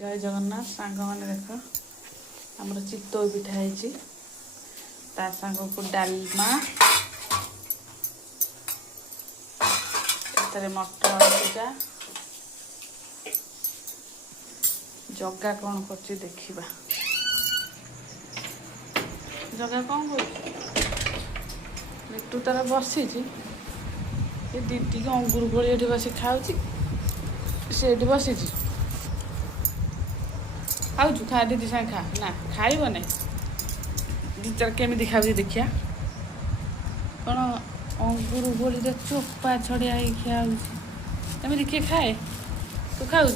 जय जगन्नाथ सांग मैंने देख आमर चितौ पिठा है सांग को डालमा मटर पूजा जगा कौन कर देखा जगा कौन कर तार बसी दीदी को अंगुर गोली ये बस खाऊ सी बसी खाऊ खा दीदी सागे खा ना खाइब ना दीदी तार केमी खाऊ देखिया कौन अंगुर गोली चोपा छड़िया खाऊमी किए खाए तू खाऊ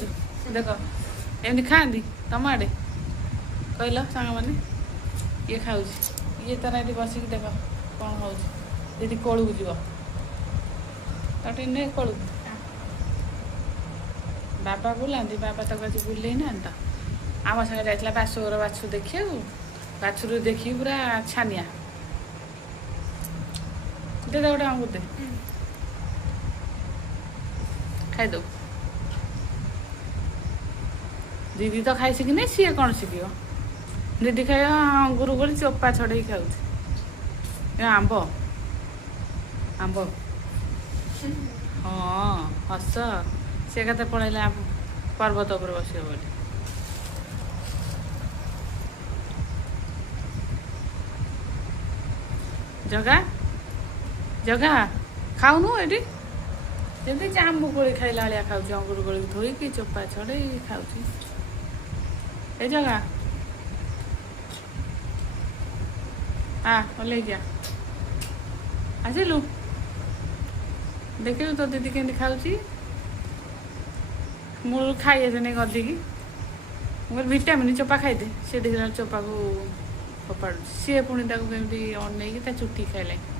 देख एमती खाती तम आड़े कहल सांग मैंने ये खाऊ ये तार ये बसिक देख कौन हो दीदी कलू जीव तटे कलू बाबा बुलाती बाबा तक आज बुले ना तो आम सागे जाइला बासुर बाछु देखा बाछुर देखी पूरा छानिया दे दे गोटे अंगुर दे खाईद दीदी तो खाई शिखी सी कौन शिख दीदी खाई अंगुर गोली चोपा छड़े खाऊ आंब आंब हाँ हस सी कते पलैला पर्वत उपर बस बोली जगा जगा खाऊनु ये जमी आंब गोली खाइला भाया खाऊ अंगुर गोली धोईकी चोपा छड़े खाऊ ए जगा हाँ ओल्लै जा आसिलु देखिलु तो दीदी केमती खाऊँ मूल खाई आसे नहीं गदिकी मुझे भिटामिन चोपा खाईदे से देखा चोपा को फोपाड़ सी पुणी केमती अनेक चुटी खाइले